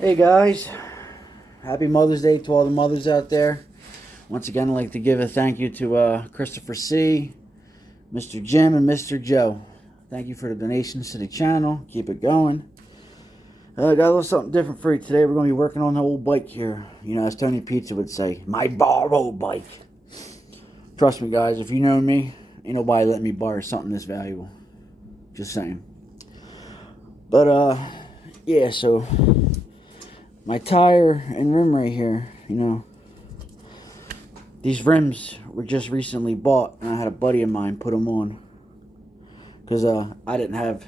Hey guys, happy Mother's Day to all the mothers out there. Once again, I'd like to give a thank you to Christopher C., Mr. Jim, and Mr. Joe. Thank you for the donations to the channel. Keep it going. I got a little something different for you today. We're going to be working on the old bike here. You know, as Tony Pizza would say, my borrowed bike. Trust me, guys, if you know me, ain't nobody letting me borrow something this valuable. Just saying. But, yeah, so my tire and rim right here, you know, these rims were just recently bought, and I had a buddy of mine put them on because I didn't have,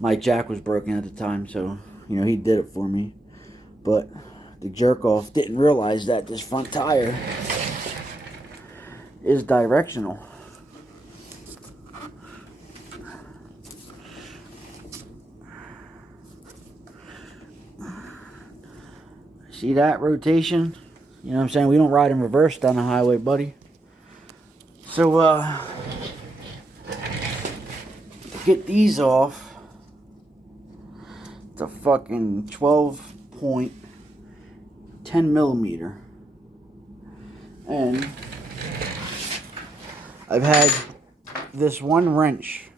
my jack was broken at the time, so, you know, he did it for me. But the jerk off didn't realize that this front tire is directional. See that rotation? You know what I'm saying? We don't ride in reverse down the highway, buddy. So, to get these off, it's a fucking 12.10 millimeter. And I've had this one wrench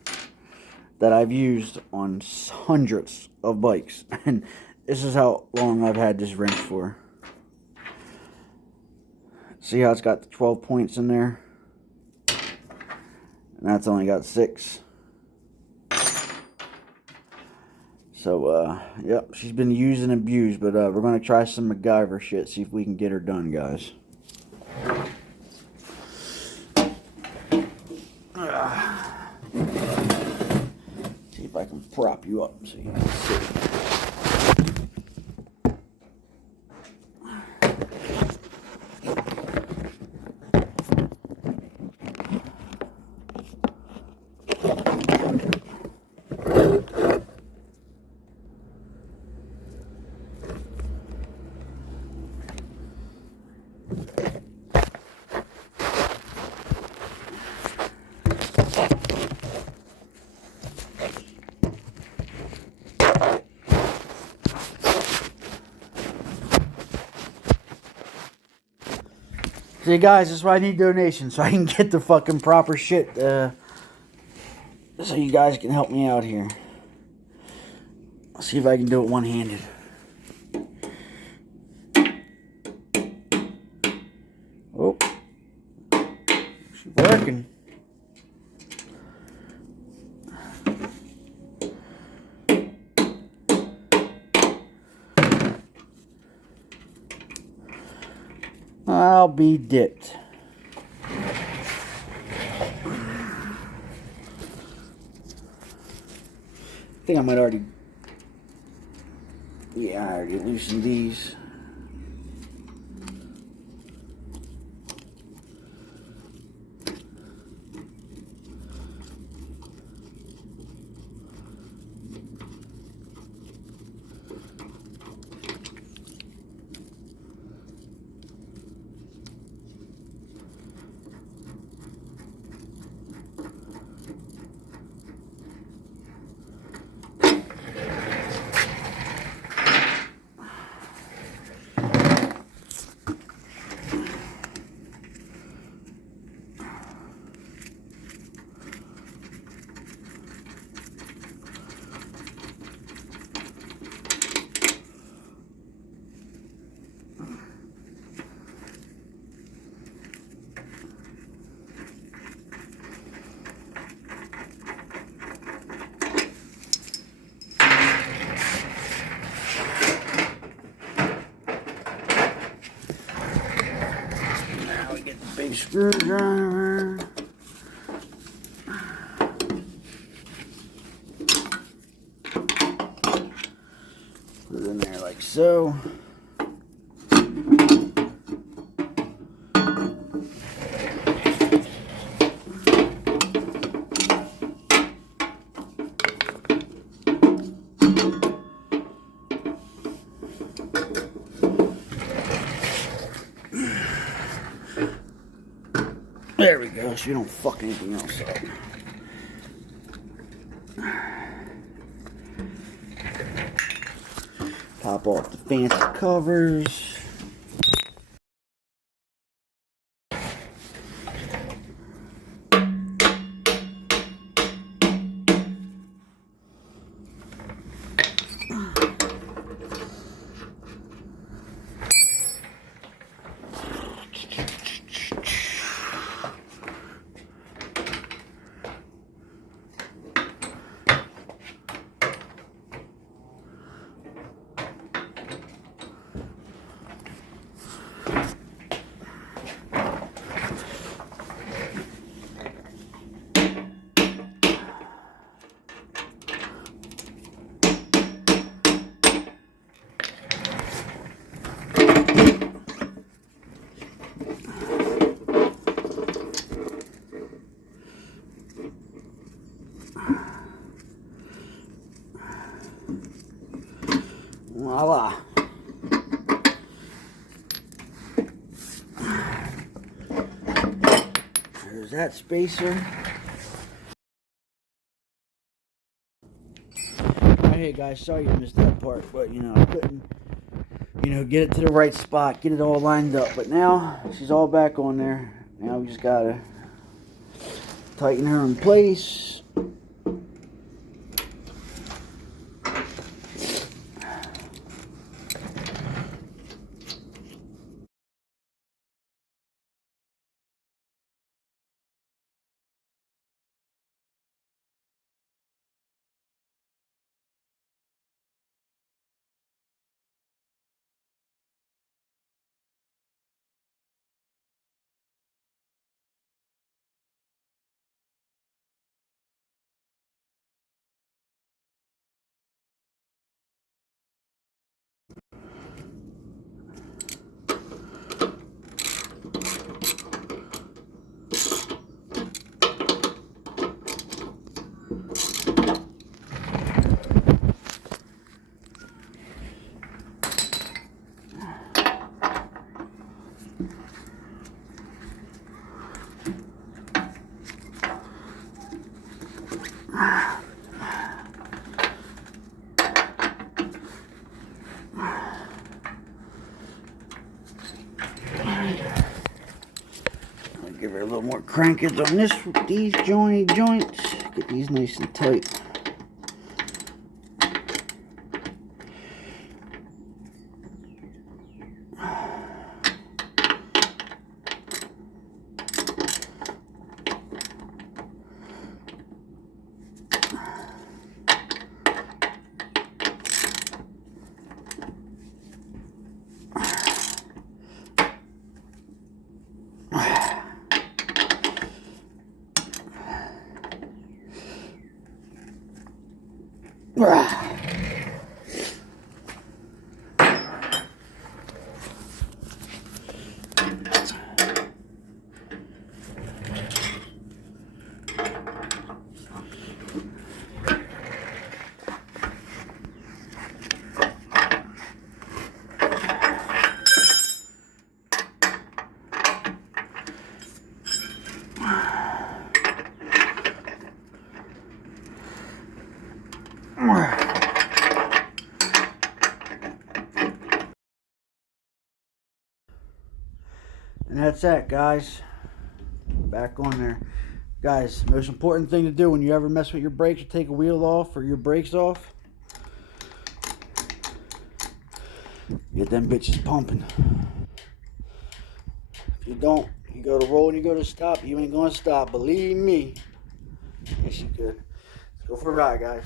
that I've used on hundreds of bikes. And this is how long I've had this wrench for. See how it's got the 12 points in there? And that's only got 6. So, yep, she's been used and abused. But we're going to try some MacGyver shit. See if we can get her done, guys. See if I can prop you up so you can sit. See, guys, this is why I need donations, so I can get the fucking proper shit, so you guys can help me out here. I'll see if I can do it one-handed. Oh. She's working. I'll be dipped. I think I might already... Yeah, I already loosened these. Big screwdriver. Put it in there like so. There we go, so you don't fuck anything else up. Pop off the fancy covers. Voila. There's that spacer. Hey guys, sorry you missed that part, but you know, I couldn't, get it to the right spot, get it all lined up. But now she's all back on there. Now we just gotta tighten her in place. Give her a little more crankage on these joints. Get these nice and tight. And that's that, guys. Back on there. Guys, most important thing to do when you ever mess with your brakes or take a wheel off or your brakes off, get them bitches pumping. If you don't, you go to roll and you go to stop, you ain't gonna stop. Believe me. Yes, you could. Let's go for a ride, guys.